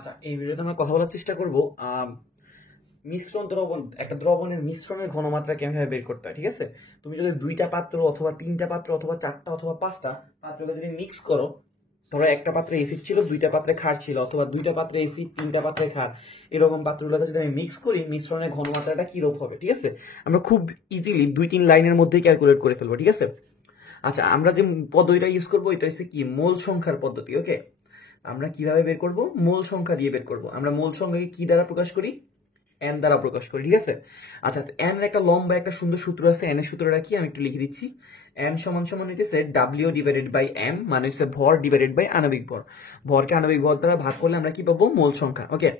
আচ্ছা, এই ভিডিওতে আমরা কথা বলার চেষ্টা করব মিশ্রণ দ্রবণ, একটা দ্রবণের মিশ্রণের ঘনমাত্রা কেমন বের করতে হয়। ঠিক আছে, তুমি যদি দুইটা পাত্র অথবা তিনটা পাত্র অথবা চারটা অথবা পাঁচটা পাত্রকে যদি মিক্স করো, ধরো একটা পাত্রে এসিড ছিল, দুইটা পাত্রে ক্ষার ছিল, অথবা দুইটা পাত্রে এসিড, তিনটা পাত্রে ক্ষার, এরকম পাত্রগুলোকে যদি আমি মিক্স করি, মিশ্রণের ঘনমাত্রাটা কিরূপ হবে। ঠিক আছে, আমরা খুব ইজিলি 2-3 লাইনের মধ্যেই ক্যালকুলেট করে ফেলবো। ঠিক আছে, আচ্ছা, আমরা যে পদ্ধতিটা ইউজ করবো এটা হচ্ছে কি, মোল সংখ্যার পদ্ধতি। ওকে, আমরা কিভাবে বের করব? মোল সংখ্যা দিয়ে বের করব। আমরা মোল সংখ্যাকে কি দ্বারা প্রকাশ করি? এন দ্বারা প্রকাশ করি। ঠিক আছে, আচ্ছা, এন এর একটা লম্বা একটা সুন্দর সূত্র আছে। এন এর সূত্রটা কি আমি একটু লিখে দিচ্ছি। এন সমান সমান হইতেছে ডাব্লিউ ডিভাইডেড বাই এম, মানে হচ্ছে ভর ডিভাইডেড বাই আণবিক ভর। ভরকে আণবিক ভর দ্বারা ভাগ করলে আমরা কি পাবো? মোল সংখ্যা। ওকে,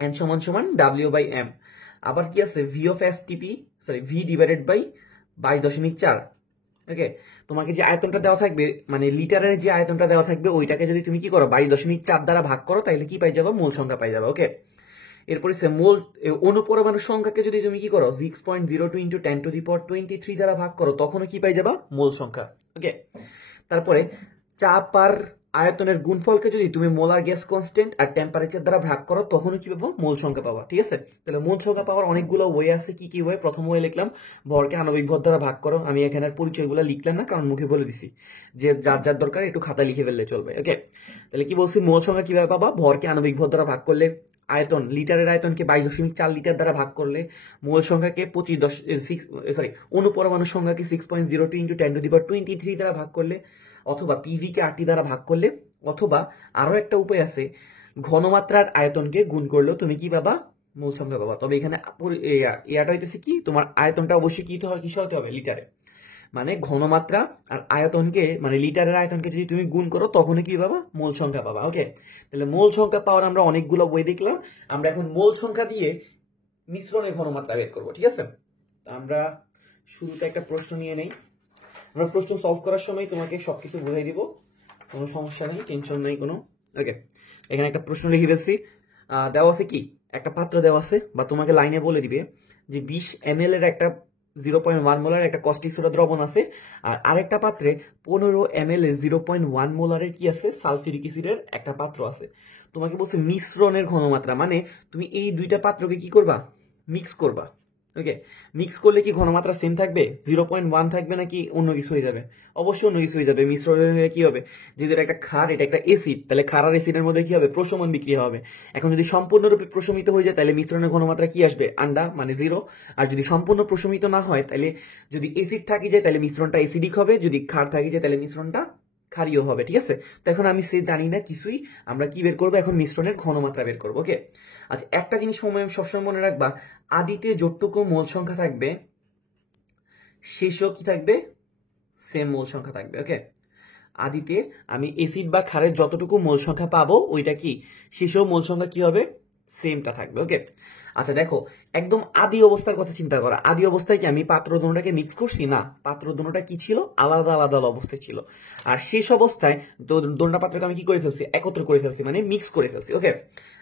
এন সমান সমান ডাব্লিউ বাই এম। আবার কি আছে? V of S T P, sorry, V divided by 22.4। Okay, তোমাকে যে আয়তনটা দেওয়া থাকবে, মানে লিটারের যে আয়তনটা দেওয়া থাকবে, ওইটাকে যদি তুমি কি করো 22.4 দ্বারা ভাগ করো, তাহলে কি পাই যাবো? মোল সংখ্যা পাই যাবে। ওকে, এরপরে সে মোল অনুপরমাণু সংখ্যাকে যদি তুমি কি করো 6.02 ইন্টু 10⁻23 দ্বারা ভাগ করো, তখনও কি পাই যাবা? মোল সংখ্যা। ওকে, তারপরে চাপ আর আয়তনের গুণফলকে যদি তুমি মোলার গ্যাস কনস্ট্যান্ট আর টেম্পারেচার দ্বারা ভাগ করো, তখনও কি পাবো? মোল সংখ্যা পাবা। ঠিক আছে, তাহলে মোল সংখ্যা পাওয়ার অনেকগুলো ওয়ে আছে। কি কি ওয়ে? প্রথম ওয়ে লিখলাম ভরকে আণবিক ভর দ্বারা ভাগ করো। আমি এখানে পরিচয়গুলো লিখলাম না, কারণ মুখে বলে দিছি, যে যার যার দরকার একটু খাতা লিখে ফেললে চলবে। ওকে, তাহলে কি বলছি, মোল সংখ্যা কিভাবে পাবা? ভরকে আণবিক ভর দ্বারা ভাগ করলে, আয়তন লিটারের আয়তনকে 22.4 লিটার দ্বারা ভাগ করলে, মোল সংখ্যাকে 25 অনুপরমাণু সংখ্যাকে 6.02 ইন্টু 10⁻23 দ্বারা ভাগ করলে, অথবা পিভি কে আরটি দ্বারা ভাগ করলে, অথবা আরো একটা উপায় আছে, ঘনমাত্রার আয়তনকে গুণ করলেও তুমি কি পাবা? মোল সংখ্যা পাবা। তবে এখানে ইয়াটা হইতেছে কি, তোমার আয়তনটা অবশ্যই কি হতে হবে? লিটারে। মানে ঘনমাত্রা আর আয়তনকে, মানে লিটারের আয়তনকে যদি তুমি গুণ করো, তখন কি পাবা? মোল সংখ্যা পাবা। ওকে, তাহলে মোল সংখ্যা পাওয়ার আমরা অনেকগুলো বই দেখলাম। আমরা এখন মোল সংখ্যা দিয়ে মিশ্রণের ঘনমাত্রা বের করবো। ঠিক আছে, আমরা শুরুতে একটা প্রশ্ন নিয়ে নেই। আমরা প্রশ্ন সলভ করার সময় তোমাকে সবকিছু বুঝাই দিব, কোনো সমস্যা নেই, টেনশন নেই কোনো। ওকে, এখানে একটা প্রশ্ন লিখে ফেলছি। দেওয়া আছে কি, একটা পাত্র দেওয়া আছে, বা তোমাকে লাইনে বলে দিবে যে 20 ml এর একটা 0.1 মোলার একটা কস্টিক সোডা দ্রবণ আছে, আর আরেকটা পাত্রে 15 ml এর 0.1 মোলারের কি আছে? সালফিউরিক অ্যাসিডের একটা পাত্র আছে। তোমাকে বলছে মিশ্রণের ঘনমাত্রা, মানে তুমি এই দুইটা পাত্রকে কি করবা? মিক্স করবা। ওকে, মিক্স করলে কি ঘনমাত্রা সেম থাকবে? 0.1 থাকবে নাকি অন্য কিছু হয়ে যাবে? অবশ্যই অন্য কিছু হয়ে যাবে। মিশ্রণের হয়ে কি হবে? যেহেতু এটা একটা ক্ষার, এটা একটা এসিড, তাহলে ক্ষার আর এসিডের মধ্যে কি হবে? প্রশমন বিক্রিয়া হবে। এখন যদি সম্পূর্ণরূপে প্রশমিত হয়ে যায়, তাহলে মিশ্রণের ঘনমাত্রা কি আসবে? আন্ডা, মানে 0। আর যদি সম্পূর্ণ প্রশমিত না হয়, তাহলে যদি এসিড থাকি যায়, তাহলে মিশ্রণটা এসিডিক হবে। যদি ক্ষার থাকি যায়, তাহলে মিশ্রণটা ক্ষারীয় হবে। ঠিক আছে, তো এখন আমি সে জানি না কিছুই, আমরা কি বের করবো? এখন মিশ্রণের ঘনমাত্রা বের করবো। ওকে, আচ্ছা, একটা জিনিস সবসময় মনে রাখবা, আদিতে যতটুকু মোল সংখ্যা থাকবে, শেষও কি থাকবে? সেম মোল সংখ্যা থাকবে। ওকে, আদিতে আমি এসিড বা ক্ষারের যতটুকু মোল সংখ্যা পাবো, ওইটা কি শেষেও মোল সংখ্যা কি হবে? সেমটা থাকবে। ওকে, আচ্ছা দেখো, একদম আদি অবস্থার কথা চিন্তা করা। আদি অবস্থায় কি আমি পাত্র দুটোটাকে মিক্স করছি? না, পাত্র দুটোটা কি ছিল? আলাদা আলাদা অবস্থায় ছিল। আর শেষ অবস্থায় দুটো পাত্রকে আমি কি করে ফেলছি? একত্র করে ফেলছি, মানে মিক্স করে ফেলছি। ওকে,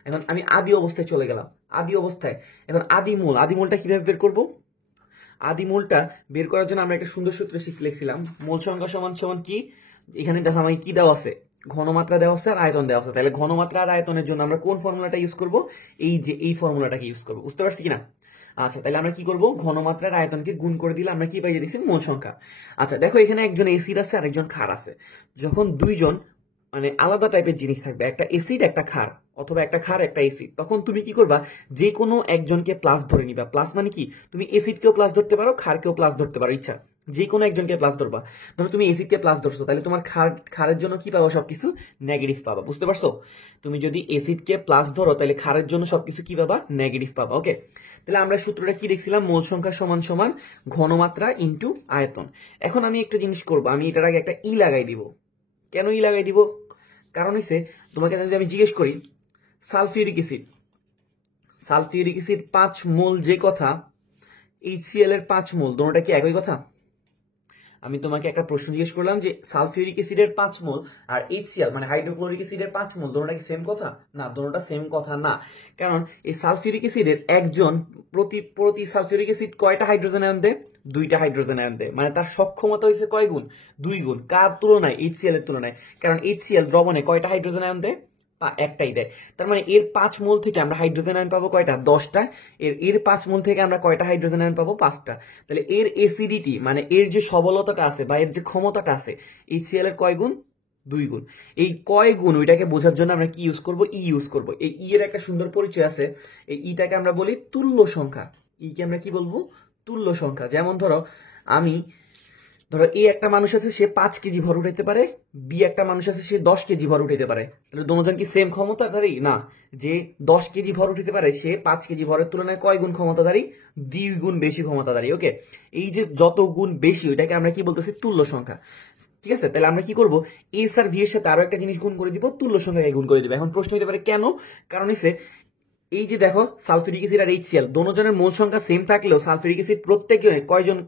এখন আমি আদি অবস্থায় চলে গেলাম। আদি অবস্থায় এখন আদিমূলটা কিভাবে বের করব? আদিমূলটা বের করার জন্য আমরা একটা সুন্দর সূত্র শিখেছিলাম, মোল সংখ্যা সমান সমান কি, এখানে দেখো আমাকে কি দেওয়া আছে? ঘনমাত্রা দেওয়া আছে আর আয়তন দেওয়া আছে। তাহলে ঘনমাত্রা আর আয়তনের জন্য আমরা কোন ফর্মুলাটা ইউজ করব? এই ফর্মুলাটাকে ইউজ করব। বুঝতে পারছি কিনা? আচ্ছা, তাহলে আমরা কি করব? ঘনমাত্রার আয়তনকে গুণ করে দিলে আমরা কি পাই যাচ্ছি? মোল সংখ্যা। আচ্ছা দেখো, এখানে একজন এসিড আছে আর একজন ক্ষার আছে। যখন দুইজন মানে আলাদা টাইপের জিনিস থাকবে, একটা এসিড একটা ক্ষার, অথবা একটা ক্ষার একটা এসিড, তখন তুমি কি করবা? যে কোনো একজনকে প্লাস ধরে নিবা। প্লাস মানে কি, তুমি এসিডকেও প্লাস ধরতে পারো, ক্ষারকেও প্লাস ধরতে পারো, ইচ্ছা যে কোনো একজনকে প্লাস ধরবা। ধরো তুমি এসিডকে প্লাস ধরছো, তাহলে তোমার ক্ষারের জন্য কি পাবা? সবকিছু নেগেটিভ পাবা। বুঝতে পারছো? তুমি যদি এসিডকে প্লাস ধরো, তাহলে ক্ষারের জন্য সবকিছু কি পাবা? নেগেটিভ পাবা। ওকে, তাহলে আমরা সূত্রটা কি দেখছিলাম? মোল সংখ্যা সমান সমান ঘনমাত্রা ইন্টু আয়তন। এখন আমি একটা জিনিস করবো, আমি এটার আগে একটা ই লাগাই দিব। কেন ই লাগাই দিব? কারণ হচ্ছে, তোমাকে যদি আমি জিজ্ঞেস করি সালফিউরিক অ্যাসিড 5 মোল যে কথা, HCl এর 5 মোল, দুটোটা কি একই কথা? আমি তোমাকে একটা প্রশ্ন জিজ্ঞেস করলাম যে সালফিউরিক অ্যাসিডের 5 মোল আর HCl মানে হাইড্রোক্লোরিক অ্যাসিডের 5 মোল, দুটোটা কি সেম কথা? না, দুটোটা সেম কথা না। কারণ এই সালফিউরিক অ্যাসিডের একজন প্রতি সালফিউরিক অ্যাসিড কয়টা হাইড্রোজেন আয়ন দেয়? 2টা হাইড্রোজেন আয়ন দেয়। মানে তার সক্ষমতা হয়েছে কয় গুণ? 2 গুণ। কার তুলনায়? HCl এর তুলনায়। কারণ HCl দ্রবণে কয়টা হাইড্রোজেন আয়ন দেয়? একটাই দেয়। তার মানে এর 5 মোল থেকে আমরা হাইড্রোজেন আয়ন পাবো কয়টা? 10টা। এর 5 মোল থেকে আমরা কয়টা হাইড্রোজেন আয়ন পাবো? 5টা। তাহলে এর এসিডিটি মানে এর যে সবলতাটা আছে বা এর যে ক্ষমতাটা আছে HCl এর কয় গুণ? 2 গুণ। এই কয় গুণ ওইটাকে বোঝার জন্য আমরা কি ইউজ করব? ই ইউজ করব। এই ই এর একটা সুন্দর পরিচয় আছে। এই ইটাকে আমরা বলি তুল্য সংখ্যা। ই কে আমরা কি বলবো? তুল্য সংখ্যা। যেমন ধরো এ একটা মানুষ আছে সে 5 কেজি ভর উঠাইতে পারে, বি একটা মানুষ আছে সে 10 কেজি ভর উঠাইতে পারে। তাহলে দুজন কি সেম ক্ষমতাধারী? না। যে 10 কেজি ভর উঠাইতে পারে সে 5 কেজি ভরের তুলনায় কয় গুণ ক্ষমতাধারী? 2 গুণ বেশি ক্ষমতাধারী। ওকে, এই যে যত গুণ বেশি ওইটাকে আমরা কি বলতেছি? তুল্য সংখ্যা। ঠিক আছে, তাহলে আমরা কি করব? এস আর ভি এর সাথে আরো একটা জিনিস গুণ করে দিব, তুল্য সংখ্যাকে গুণ করে দিব। এখন প্রশ্ন হতে পারে কেন? কারণ হচ্ছে এই যে দেখো সালফিউরিক অ্যাসিড আর HCl দোনোজনের মোল সংখ্যা সেম থাকলেও সালফিউরিক অ্যাসিড প্রত্যেকে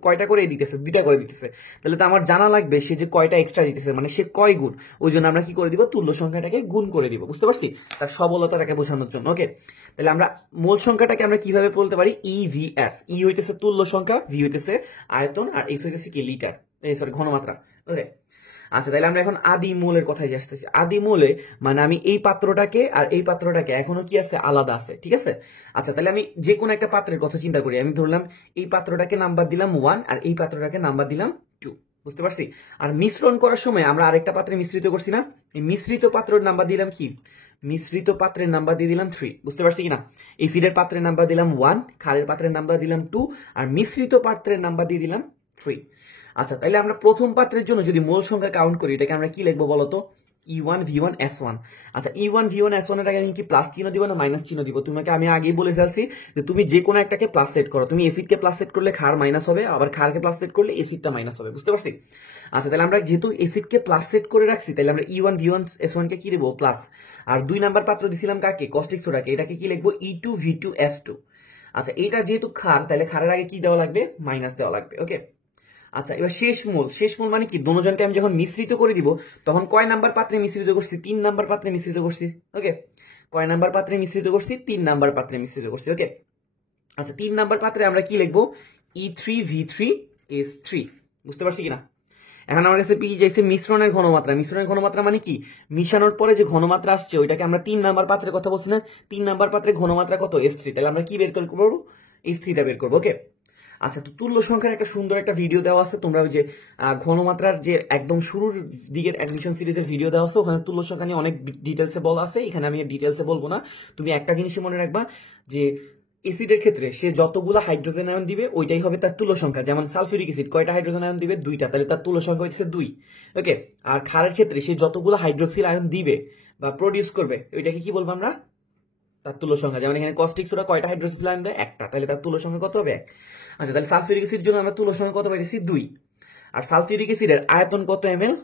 কয়টা করে দিতেছে? 2টা করে দিতেছে। তাহলে তো আমার জানা লাগবে সে যে কয়টা এক্সট্রা দিতেছে, মানে সে কয় গুণ। ওই জন্য আমরা কি করে দিব? তুল্য সংখ্যাটাকে গুণ করে দিব। বুঝতে পারছি? তার সবলতাটাকে বোঝানোর জন্য। ওকে, তাহলে আমরা মোল সংখ্যাটাকে আমরা কিভাবে বলতে পারি? EVS। ই হইতেছে তুল্য সংখ্যা, ভি হইতেছে আয়তন, আর এস হইতেছে কি? লিটার, সরি ঘনমাত্রা। ওকে, আচ্ছা তাহলে আমরা এখন আদি মোলের কথায় আসতেছি। আদি মোলে মানে আমি এই পাত্রটাকে আর এই পাত্রটাকে এখনো কি আছে? আলাদা আছে। ঠিক আছে, আচ্ছা তাহলে আমি যে কোনো একটা পাত্রের কথা চিন্তা করি। আমি ধরলাম এই পাত্রটাকে নাম্বার দিলাম 1 আর এই পাত্রটাকে নাম্বার দিলাম 2। বুঝতে পারছি? আর মিশ্রণ করার সময় আমরা আরেকটা পাত্রে মিশ্রিত করছি না? এই মিশ্রিত পাত্রের নাম্বার দিলাম কি? মিশ্রিত পাত্রের নাম্বার দিয়ে দিলাম 3। বুঝতে পারছি কিনা? এসিডের পাত্রের নাম্বার দিলাম 1, ক্ষারের পাত্রের নাম্বার দিলাম 2, আর মিশ্রিত পাত্রের নাম্বার দিয়ে দিলাম 3। আচ্ছা তাহলে আমরা প্রথম পাত্রের জন্য যদি মোল সংখ্যা কাউন্ট করি এটাকে আমরা কি লিখবো বলতো? E1 V1 S1। আচ্ছা E1 V1 S1 এর আগে আমি কি প্লাস চিহ্ন দিব না মাইনাস চিহ্ন দিব? তোমাকে আমি আগেই বলে ফেলছি যে তুমি যে কোনো একটাকে প্লাস সেট করো। তুমি এসিডকে প্লাস সেট করলে ক্ষার মাইনাস হবে, আবার ক্ষারকে প্লাস সেট করলে এসিডটা মাইনাস হবে। বুঝতে পারছি? আচ্ছা তাহলে আমরা যেহেতু এসিডকে প্লাস সেট করে রাখছি তাহলে আমরা E1 V1 S1 কে কি দেবো? প্লাস। আর 2 নাম্বার পাত্র দিছিলাম কাকে? কস্টিক সোডাকে। এটাকে কি লিখবো? E2 V2 S2। আচ্ছা এটা যেহেতু ক্ষার তাহলে ক্ষারের আগে কি দেওয়া লাগবে? মাইনাস দেওয়া লাগবে। ওকে, আচ্ছা এবার শেষ মোল। শেষ মোল মানে কি? দুজনকে আমি যখন মিশ্রিত করে দিব তখন কয় নাম্বার পাত্রে মিশ্রিত করছি? 3 নাম্বার পাত্রে মিশ্রিত করছি। ওকে, কয় নাম্বার পাত্রে মিশ্রিত করছি? 3 নাম্বার পাত্রে মিশ্রিত করছি। ওকে, আচ্ছা 3 নাম্বার পাত্রে আমরা কি লিখবো? E3 V3 S3। বুঝতে পারছি কিনা? এখন আমার কাছে পেয়ে যাইছে মিশ্রণের ঘনমাত্রা। মিশ্রণের ঘনমাত্রা মানে কি? মিশানোর পরে যে ঘনমাত্রা আসছে ওইটাকে আমরা 3 নাম্বার পাত্রের কথা বলছি না? 3 নাম্বার পাত্রের ঘনমাত্রা কত? S3। তাহলে আমরা কি বের করবো? S3টা বের করবো। ওকে, আচ্ছা তো তুল্য সংখ্যার একটা সুন্দর একটা ভিডিও দেওয়া আছে। তোমরা ওই যে ঘনমাত্রার যে একদম শুরুর দিকের অ্যাডমিশন সিরিজের ভিডিও দেওয়া আছে, ওখানে তুল্য সংখ্যা নিয়ে অনেক ডিটেলসে বলা আছে। এখানে আমি ডিটেলসে বলবো না। তুমি একটা জিনিসই মনে রাখবা যে এসিডের ক্ষেত্রে সে যতগুলো হাইড্রোজেন আয়ন দিবে ওইটাই হবে তার তুল্য সংখ্যা। যেমন সালফিউরিক অ্যাসিড কয়টা হাইড্রোজেন আয়ন দিবে? 2টা, তাহলে তার তুল্য সংখ্যা হচ্ছে 2। ওকে, আর ক্ষারের ক্ষেত্রে সে যতগুলো হাইড্রোক্সিল আয়ন দিবে বা প্রডিউস করবে ওইটাকে কি বলবো আমরা? তার তুল্য সংখ্যা। যেমন এখানে কস্টিক সোডা কয়টা হাইড্রোক্সিল আয়ন দেয়? একটা, তাহলে তার তুল্য সংখ্যা কত হবে? 1। আচ্ছা তাহলে সালফিউরিক অ্যাসিড জন্য আমরা তুল্য সংখ্যা কত পাইছি? 2। আর সালফিউরিক অ্যাসিডের আয়তন কত ml?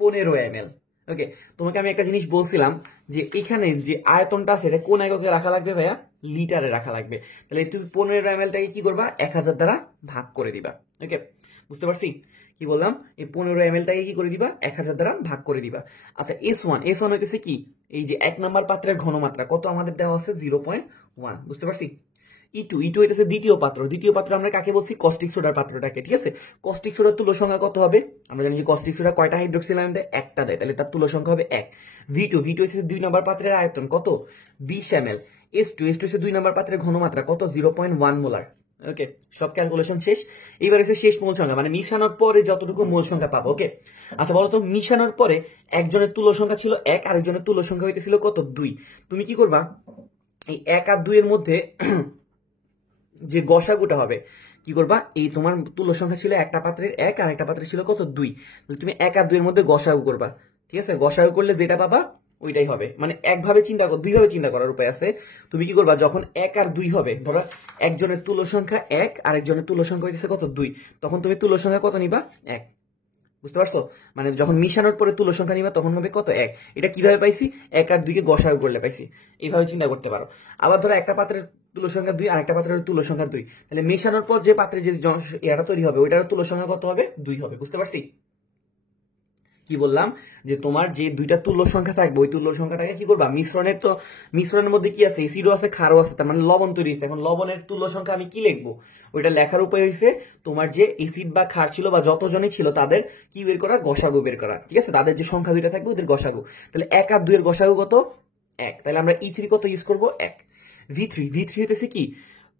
15 ml। ওকে, তোমাকে আমি একটা জিনিস বলছিলাম যে এখানে যে আয়তনটা আছে এটা কোন এককে রাখা লাগবে ভাইয়া? লিটারে রাখা লাগবে। তাহলে তুমি 15 ml-টাকে কি করবা? 1000 দ্বারা ভাগ করে দিবা। ওকে, বুঝতে পারছি কি বললাম? এই 15 ml-টাকে কি করে দিবা? 1000 দ্বারা ভাগ করে দিবা। আচ্ছা S1 হইতেছে কি? এই যে 1 নাম্বার পাত্রের ঘনমাত্রা কত আমাদের দেওয়া আছে? 0.1। বুঝতে পারছি? E2 হইতেছে দ্বিতীয় পাত্র। দ্বিতীয় পাত্র আমরা কাকে বলছি? কস্টিক সোডার পাত্রটাকে। ঠিক আছে, কস্টিক সোডার তুল্য সংখ্যা কত হবে? আমরা জানি যে কস্টিক সোডা কয়টা হাইড্রোক্সিল আয়ন দেয়? একটা দেয়, তাহলে তার তুল্য সংখ্যা হবে 1। V2 হইতেছে 2 নাম্বার পাত্রের আয়তন কত? 20 ml। S2 হচ্ছে 2 নাম্বার পাত্রের ঘনমাত্রা কত? 0.1 মোলার। ওকে, সব ক্যালকুলেশন শেষ। এইবার হচ্ছে শেষ মোল সংখ্যা, মানে মিশানোর পরে যতটুকু মোল সংখ্যা পাবো। ওকে, আচ্ছা বলো তো মিশানোর পরে একজনের তুল্য সংখ্যা ছিল 1, আরেকজনের তুল্য সংখ্যা হইতেছিল কত? 2। তুমি কি করবা? এই 1 আর 2 এর মধ্যে যে গসাগুটা হবে কি করবা? এই তোমার তুল্য সংখ্যা ছিল একটা পাত্রের 1 আর একটা পাত্রের ছিল কত? 2। তুমি 1 আর 2 এর মধ্যে গসাগু করবা। ঠিক আছে, গসাগু করলে যেটা পাবা ওইটাই হবে। মানে একভাবে চিন্তা কর, দুইভাবে চিন্তা করার উপায় আছে। তুমি কি করবা? যখন 1 আর 2 হবে, ধরো একজনের তুল্য সংখ্যা 1 আর একজনের তুল্য সংখ্যা হইতেছে কত? 2, তখন তুমি তুল্য সংখ্যা কত নিবা? 1। বুঝতে পারছো? মানে যখন মিশানোর পরে তুল্য সংখ্যা নিবা তখন হবে কত? 1। এটা কিভাবে পাইছি? 1 আর 2 কে গসাগু করলে পাইছি। এইভাবে চিন্তা করতে পারো। আবার ধরো একটা পাত্রের তুল্য সংখ্যা 2 আর একটা পাত্রের তুল্য সংখ্যা 2, তাহলে মেশানোর পর যে পাত্রে যে এটা তৈরি হবে ওইটার তুল্য সংখ্যা কত হবে? 2 হবে। বুঝতে পারছি কি বললাম? যে তোমার যে দুইটা তুল্য সংখ্যা থাকবে ওই তুল্য সংখ্যাটাকে কি করবা? মিশ্রণের মধ্যে কি আছে? এসিডও আছে, ক্ষারও আছে, তার মানে লবণ তৈরি হয়েছে। এখন লবণের তুল্য সংখ্যা আমি কি লিখবো? ওইটা লেখার উপায় হয়েছে তোমার যে এসিড বা ক্ষার ছিল বা যতজনই ছিল তাদের কি বের করা? গসাগু বের করা। ঠিক আছে, তাদের যে সংখ্যা দুইটা থাকবে ওদের গসাগু। তাহলে 1 আর 2 এর গসাগু কত? 1, তাহলে আমরা E3 কত ইউজ করব 1। V3 হইতেছে কি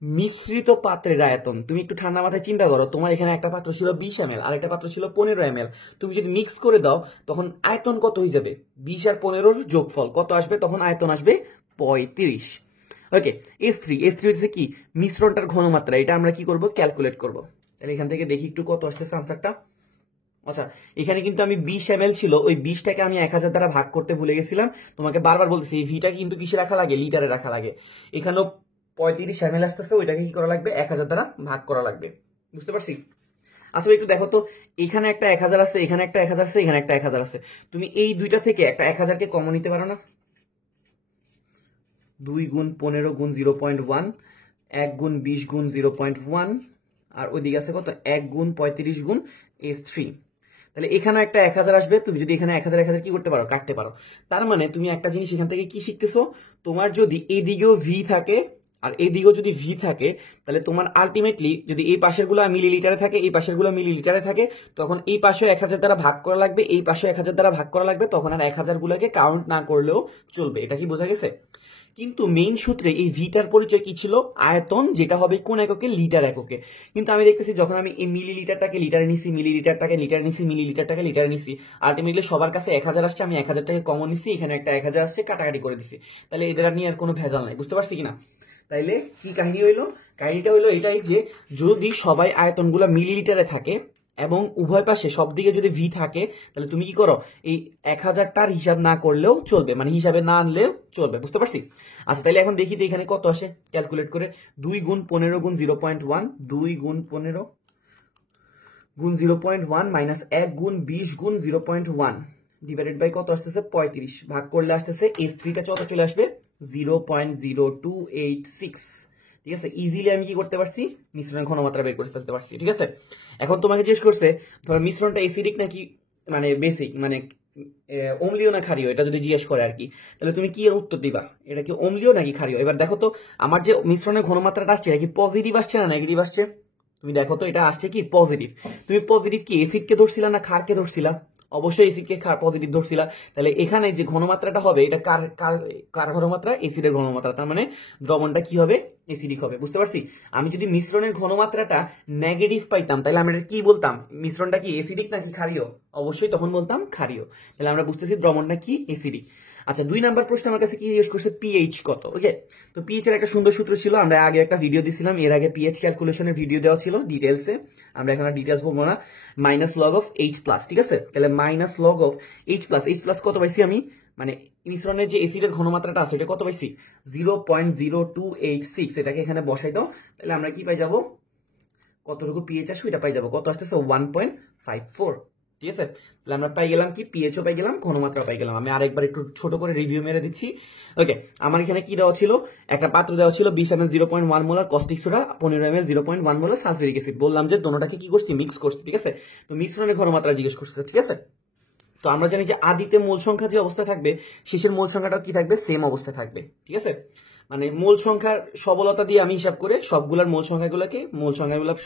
মিশ্রিত পাত্রের আয়তন। তুমি একটু ঠান্ডা মাথায় চিন্তা করো, তোমার এখানে একটা পাত্র ছিল 20 ml আর একটা পাত্র ছিল 15 ml, তুমি যদি মিক্স করে দাও তখন আয়তন কত হয়ে যাবে 20 আর 15 যোগফল কত আসবে, তখন আয়তন আসবে 35। ওকে, S3 হচ্ছে কি মিশ্রণটার ঘনমাত্রা, এটা আমরা কি করব ক্যালকুলেট করব। তাহলে এখান থেকে দেখি একটু কত আসতেছে আনসারটা। আচ্ছা, এখানে কিন্তু আমি 20 ml ছিল, ওই 20টাকে আমি 1000 দ্বারা ভাগ করতে ভুলে গেছিলাম, তোমাকে বারবার বলতেছি এই ভিটা কিন্তু কিসে রাখা লাগে, লিটারে রাখা লাগে। এখানেও 35 ml আসতেছে, ওইটাকে কি করা লাগবে 1000 দ্বারা ভাগ করা লাগবে, বুঝতে পারছি। আচ্ছা একটু দেখো তো, এখানে একটা 1000 আছে, এখানে একটা 1000 আছে, এখানে একটা 1000 আছে, তুমি এই দুইটা থেকে একটা 1000কে কমন নিতে পারো না? 2 গুণ 15 গুণ 0.1, 1 গুণ 20 গুণ 0.1, আর ওইদিকে আছে কত 1 গুণ 35 গুণ S3। তাহলে এখানে একটা 1000 আসবে, তুমি যদি এখানে 1000 কি করতে পারো কাটতে পারো। তার মানে তুমি একটা জিনিস এখান থেকে কি শিখতেছো, তোমার যদি এদিকেও ভি থাকে আর এদিকেও যদি ভি থাকে, তাহলে তোমার আলটিমেটলি যদি এই পাশের গুলো মিলিলিটারে থাকে, এই পাশের গুলো মিলিলিটারে থাকে, তখন এই পাশে 1000 দ্বারা ভাগ করা লাগবে, এই পাশে 1000 দ্বারা ভাগ করা লাগবে, তখন আর 1000 গুলোকে কাউন্ট না করলেও চলবে। এটা কি বোঝা গেছে? কিন্তু মেইন সূত্রে এই ভিটার পরিচয় কি ছিল, আয়তন, যেটা হবে কোন এককে, লিটার এককে। কিন্তু আমি দেখতেছি যখন আমি এই মিলিলিটারটাকে লিটারে নিছি, মিলিলিটারটাকে লিটারে নিছি, মিলিলিটারটাকে লিটারে নিছি, আলটিমেটলি সবার কাছে 1000 আসছে, আমি 1000টাকে কমন নিছি, এখানে একটা 1000 আসছে, কাটাকাটি করে দিছি। তাহলে এদের নিয়ে আর কোনো ভেজাল নাই, বুঝতে পারছি কিনা? তাইলে কি কাহিনী হইলো, কাহিনীটা হইলো এটাই যে যদি সবাই আয়তনগুলো মিলিলিটারে থাকে এবং উভয় পাশে সব দিকে যদি ভি থাকে, তাহলে তুমি কি করো এই 1000টার হিসাব না করলেও চলবে, মানে হিসাবে না আনলেও চলবে, বুঝতে পারছি। আচ্ছা তাহলে এখন দেখি তো এখানে কত আসে ক্যালকুলেট করে। 2 গুণ 15 গুণ 0.1, 2 গুণ 15 গুণ 0.1 মাইনাস 1 গুণ 20 গুণ 0.1 ডিভাইডেড বাই কত আসতেছে 35, ভাগ করলে আসতেছে S3টা কত চলে আসবে 0.0286। ঠিক আছে, ইজিলি আমি কি করতে পারছি মিশ্রণের ঘনমাত্রা বের করে ফেলতে পারছি। ঠিক আছে, এখন তোমাকে জিজ্ঞেস করছে ধরো মিশ্রণটা অ্যাসিডিক নাকি মানে বেসিক, মানে অম্লীয় না ক্ষারীয়, এটা যদি জিজ্ঞেস করে আর কি, তাহলে তুমি কি উত্তর দিবা, এটা কি অম্লীয় নাকি ক্ষারীয়? এবার দেখো তো আমার যে মিশ্রণের ঘনমাত্রাটা আসছে এটা কি পজিটিভ আসছে না নেগেটিভ আসছে, তুমি দেখো তো এটা আসছে কি পজিটিভ। তুমি পজিটিভ কি এসিডকে ধরছিলা না ক্ষারকে ধরছিলা? অবশ্যই এসিডকে পজিটিভ ধরছিলা। তাহলে এখানে যে ঘনমাত্রাটা হবে এটা কার কার কার ঘনমাত্রা, এসিডের ঘনমাত্রা, তার মানে দ্রবণটা কি হবে এসিডিক হবে, বুঝতে পারছি। আমি যদি মিশ্রণের ঘনমাত্রাটা নেগেটিভ পাইতাম তাহলে আমরা কি বলতাম, মিশ্রণটা কি এসিডিক নাকি ক্ষারীয়? অবশ্যই তখন বলতাম ক্ষারীয়। তাহলে আমরা বুঝতেছি দ্রবণটা কি এসিডিক। আচ্ছা 2 নাম্বার প্রশ্ন আমার কাছে কি জিজ্ঞেস করছে পিএইচ কত। ওকে, তো পিএইচ এর একটা সুন্দর সূত্র ছিল, আমরা আগে একটা ভিডিও দিছিলাম, এর আগে পিএইচ ক্যালকুলেশনের ভিডিও দেওয়া ছিল ডিটেইলসে, আমরা এখন আর ডিটেইলস বলবো না। Minus log of H plus, ঠিক আছে, তাহলে minus log of H plus কত পাইছি আমি, মানে মিশ্রণের যে এসিডের ঘনমাত্রাটা আছে এটা কত পাইছি 0.0286, এটাকে এখানে বসাই দাও, তাহলে আমরা কি পাই যাবো, কতটুকু পিএইচ আসবে এটা পাই যাবো, কত আসতেছে 1.54। ঠিক আছে, তাহলে আমরা পাই গেলাম কি পিএইচও পাই গেলাম, ঘনমাত্রা পাই গেলাম। আমি আরেকবার একটু ছোট করে রিভিউ মেরে দিচ্ছি। ওকে, আমার এখানে কি দেওয়া ছিল, একটা পাত্র দেওয়া ছিল 20 ml 0.1 molar caustic soda, 15 ml 0.1 molar sulphuric acid, বললাম যে দোনোটাকে কি করছি মিক্স করছি। ঠিক আছে, তো মিশ্রণের ঘনমাত্রা জিজ্ঞেস করছে। ঠিক আছে, তো আমরা জানি যে আদিতে মোল সংখ্যা যে অবস্থা থাকবে শেষের মোল সংখ্যাটাও কি থাকবে, সেম অবস্থায় থাকবে। ঠিক আছে, মানে মোল সংখ্যার সবলতা দিয়ে আমি হিসাব করে সবগুলোর মোল সংখ্যাগুলো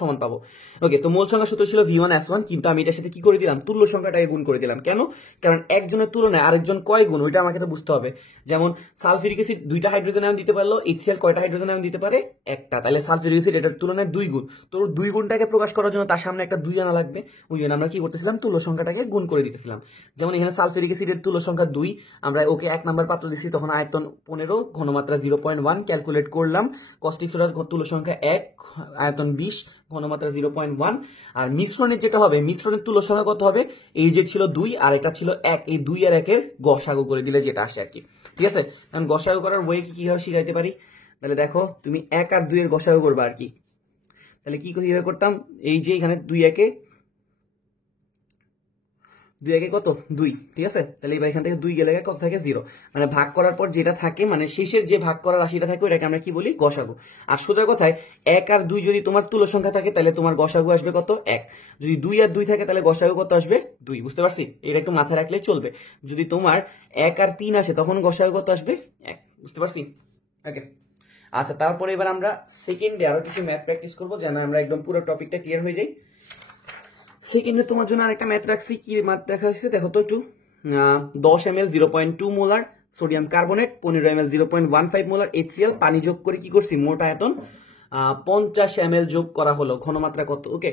সমান পাবো। ওকে, তো মোল সংখ্যা সূত্র ছিল V1S1, কিন্তু আমি এটার সাথে কি করে দিলাম, তুল্য সংখ্যাটাকে গুণ করে দিলাম। কেন? কারণ একজনের তুলনায় আরেকজন কয় গুণ ওইটা আমাকে তো বুঝতে হবে। যেমন সালফিউরিক অ্যাসিড 2টা হাইড্রোজেন আয়ন দিতে পারলো, HCl কয়টা হাইড্রোজেন আয়ন দিতে পারে, একটা, তাহলে সালফিউরিক অ্যাসিড এটার তুলনায় 2 গুণ, তো 2 গুণটাকে প্রকাশ করার জন্য তার সামনে একটা 2 আনা লাগবে, ওই জন্য আমরা কি করতেছিলাম তুল্য সংখ্যাটাকে গুণ করে দিতেছিলাম। যেমন এখানে সালফিউরিক অ্যাসিডের তুল্য সংখ্যা 2, আমরা ওকে 1 নাম্বার পাত্র দিচ্ছি, তখন আয়তন 15, ঘনমাত্রা 0.1 ক্যালকুলেট করলাম, কস্টিক সোডার তুল্য সংখ্যা 1, আয়তন 20, ঘনমাত্রা 0.1। আর মিশ্রণের যেটা হবে, মিশ্রণের তুল্য সংখ্যা কত হবে, এই যে ছিল 2 আর এটা ছিল 1, এই 2 আর 1 এর গসাগু করে দিলে যেটা আসে আর কি। ঠিক আছে, কারণ গসাগু করার ওয়ে কি কিভাবে শিখাইতে পারি, তাহলে দেখো তুমি 1 আর 2 এর গসাগু করবা আর কি। তাহলে কি কিভাবে করতাম, এই যে এখানে 2 একে কত 2, ঠিক আছে, তাহলে এবার এখান থেকে 2 গেলে কত থাকে 0, মানে ভাগ করার পর যেটা থাকে, মানে শেষের যে ভাগ করার রাশিটা থাকে ওটাকে আমরা কি বলি গসাগু। আর সোজা কথায় 1 আর 2 যদি তোমার তুল্য সংখ্যা থাকে তাহলে তোমার গসাগু আসবে কত 1, যদি 2 আর 2 থাকে তাহলে গসাগু কত আসবে 2, বুঝতে পারছি, এটা একটু মাথায় রাখলে চলবে। যদি তোমার 1 আর 3 আসে তখন গসাগু কত আসবে 1, বুঝতে পারছি। ওকে, আচ্ছা তারপরে এবার আমরা সেকেন্ডে আরো কিছু ম্যাথ প্র্যাকটিস করবো যেন আমরা একদম পুরো টপিকটা ক্লিয়ার হয়ে যাই। সেকেন্ডে তোমার জন্য আরেকটা ম্যাথ রাখছি, কি ম্যাথ রাখা হয়েছে দেখো তো একটু, 10 ml 0.2 molar sodium carbonate 15 ml 0.15 molar HCl পানি যোগ করে কি করছি মোট আয়তন 50 ml যোগ করা হলো ঘনমাত্রা কত ওকে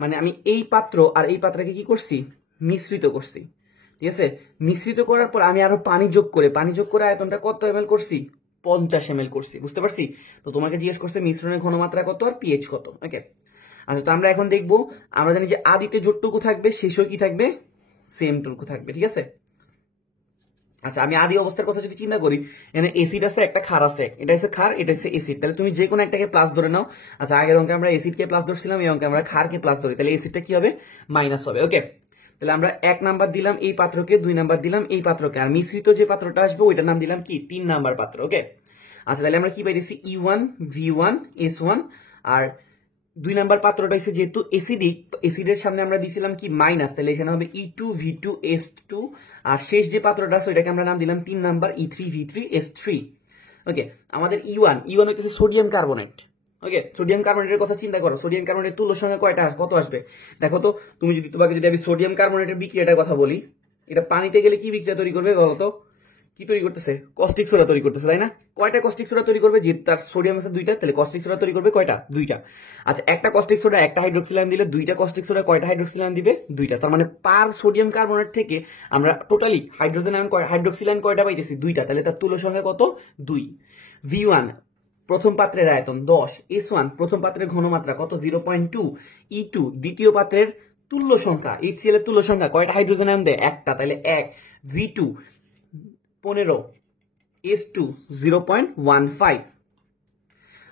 মানে আমি এই পাত্র আর এই পাত্রকে কি করছি মিশ্রিত করছি ঠিক আছে মিশ্রিত করার পর আমি আরো পানি যোগ করে আয়তনটা কত ml করছি 50 ml করছি বুঝতে পারছি তো তোমাকে জিজ্ঞেস করছে মিশ্রণের ঘনমাত্রা কত আর পিএইচ কত ওকে আচ্ছা তো আমরা এখন দেখবো আমরা জানি যে আদিতে যতটুকু থাকবে শেষও কি থাকবে সেম টুকু থাকবে ঠিক আছে আচ্ছা আমি আদি অবস্থার কথা যদি চিন্তা করি এখানে এসিড আছে একটা ক্ষার আছে এটা হচ্ছে ক্ষার এটা হচ্ছে এসিড তাহলে তুমি যে কোনো একটাকে প্লাস ধরে নাও আচ্ছা আগের অঙ্কে আমরা এসিডকে প্লাস ধরছিলাম এই অঙ্কে আমরা ক্ষারকে প্লাস ধরি তাহলে এসিডটা কি হবে মাইনাস হবে ওকে তাহলে আমরা 1 নাম্বার দিলাম এই পাত্রকে 2 নাম্বার দিলাম এই পাত্রকে আর মিশ্রিত যে পাত্রটা আসবে ওইটার নাম দিলাম কি 3 নাম্বার পাত্র ওকে আচ্ছা তাহলে আমরা কি পাইতেছি E1 V1 S1 আর 2 নাম্বার পাত্রটা হচ্ছে যেহেতু এসিডিক এসিডের সামনে আমরা দিছিলাম কি মাইনাস তাহলে এখানে হবে E2 V2 S2 আর শেষ যে পাত্রটা আছে ওইটাকে আমরা নাম দিলাম 3 নাম্বার E3 V3 S3 ওকে আমাদের E1 হইতেছে সোডিয়াম কার্বনেট ওকে সোডিয়াম কার্বনেটের কথা চিন্তা করো সোডিয়াম কার্বনেটের তুল্য সংখ্যা কত আসবে দেখো তো তুমি যদি আমি সোডিয়াম কার্বনেটের বিক্রিয়াটার কথা বলি এটা পানিতে গেলে কি বিক্রিয়া তৈরি করবে বলতো কি তৈরি করতেছে কস্টিক সোডা তৈরি করতেছে তাই না কয়টা কস্টিক সোডা তৈরি করবে যে তার সোডিয়াম আছে 2টা তাহলে কস্টিক সোডা তৈরি করবে কয়টা 2টা আচ্ছা একটা কস্টিক সোডা একটা হাইড্রোক্সিল আয়ন দিলে 2টা কস্টিক সোডা কয়টা হাইড্রোক্সিল আয়ন দিবে 2টা তার মানে পার সোডিয়াম কার্বনেট থেকে আমরা টোটালি হাইড্রোক্সিল আয়ন কয়টা পাইতেছি 2টা তাহলে তার তুল্য সংখ্যা কত 2 V1 প্রথম পাত্রের আয়তন 10 S1 প্রথম পাত্রের ঘনমাত্রা কত 0.2 E2 দ্বিতীয় পাত্রের তুল্য সংখ্যা HCl এর তুল্য সংখ্যা কয়টা হাইড্রোজেন আয়ন দেয় একটা তাহলে 1 V2 15 S2 0.15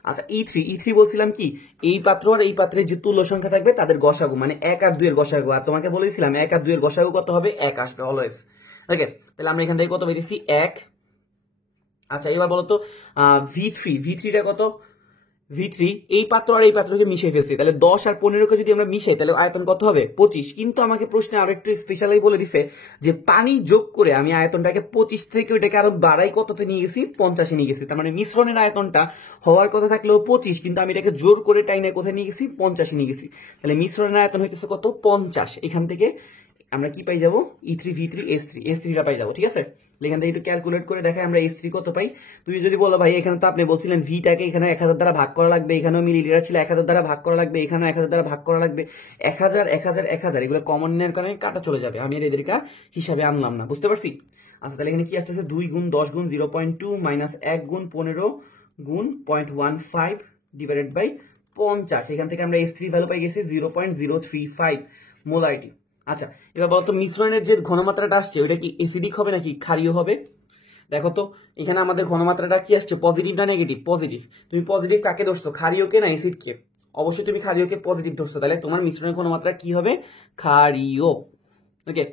আচ্ছা E3 বলছিলাম কি এই পাত্র আর এই পাত্রের যে তুল্য সংখ্যা থাকবে তাদের গসাগু মানে 1 আর 2 এর গসাগু আর তোমাকে বলেছিলাম 1 আর 2 এর গসাগু কত হবে 1 আসবে অলওয়েজ ওকে তাহলে আমরা এখান থেকে কত পেয়েছি 1 আচ্ছা এবার বলো তো V3টা কত V3 এই পাত্র আর এই পাত্রকে মিশিয়ে ফেলছি তাহলে 10 আর 15কে যদি আমরা মিশাই তাহলে আয়তন কত হবে 25 কিন্তু আমাকে প্রশ্নে আরো একটু স্পেশালি বলে দিছে যে পানি যোগ করে আমি আয়তনটাকে 25 থেকে ওইটাকে আরো বাড়াই কততে নিয়ে গেছি 50 এ নিয়ে গেছি তার মানে মিশ্রণের আয়তনটা হওয়ার কথা থাকলেও 25 কিন্তু আমি এটাকে জোর করে টাইনে কোথায় নিয়ে গেছি 50 এ নিয়ে গেছি তাহলে মিশ্রণের আয়তন হইতেছে কত 50 এখান থেকে আমরা কি পাই যাব E3 V3 S3 টা পাই যাব ঠিক আছে এখান থেকে একটু ক্যালকুলেট করে দেখাই আমরা S3 কত পাই তুমি যদি বলো ভাই এখানে তো আপনি বলছিলেন ভিটাকে এখানে 1000 দ্বারা ভাগ করা লাগবে এখানেও মিলিলিটার ছিল 1000 দ্বারা ভাগ করা লাগবে এখানেও 1000 দ্বারা ভাগ করা লাগবে 1000 এগুলো কমন এর কারণে কাটা চলে যাবে আমি এদেরকে হিসাবে আনলাম না বুঝতে পারছি আচ্ছা তাহলে এখানে কি আসতেছে 2 গুণ 10 গুণ 0.2 মাইনাস 1 গুণ 15 গুণ 0.15 ডিভাইডেড বাই 50 এখান থেকে আমরা S3 ভ্যালু পাই গেছি 0.035 মোলারিটি আচ্ছা এবার বলতো মিশ্রণের যে ঘনমাত্রাটা আসছে ওইটা কি এসিডিক হবে নাকি ক্ষারীয় হবে দেখো তো এখানে আমাদের ঘনমাত্রাটা কি আসছে পজিটিভ না নেগেটিভ পজিটিভ তুমি পজিটিভ কাকে ধরছো ক্ষারীয়কে না এসিডকে অবশ্যই তুমি ক্ষারীয়কে পজিটিভ ধরছো তাহলে তোমার মিশ্রণের ঘনমাত্রা কি হবে ক্ষারীয় ওকে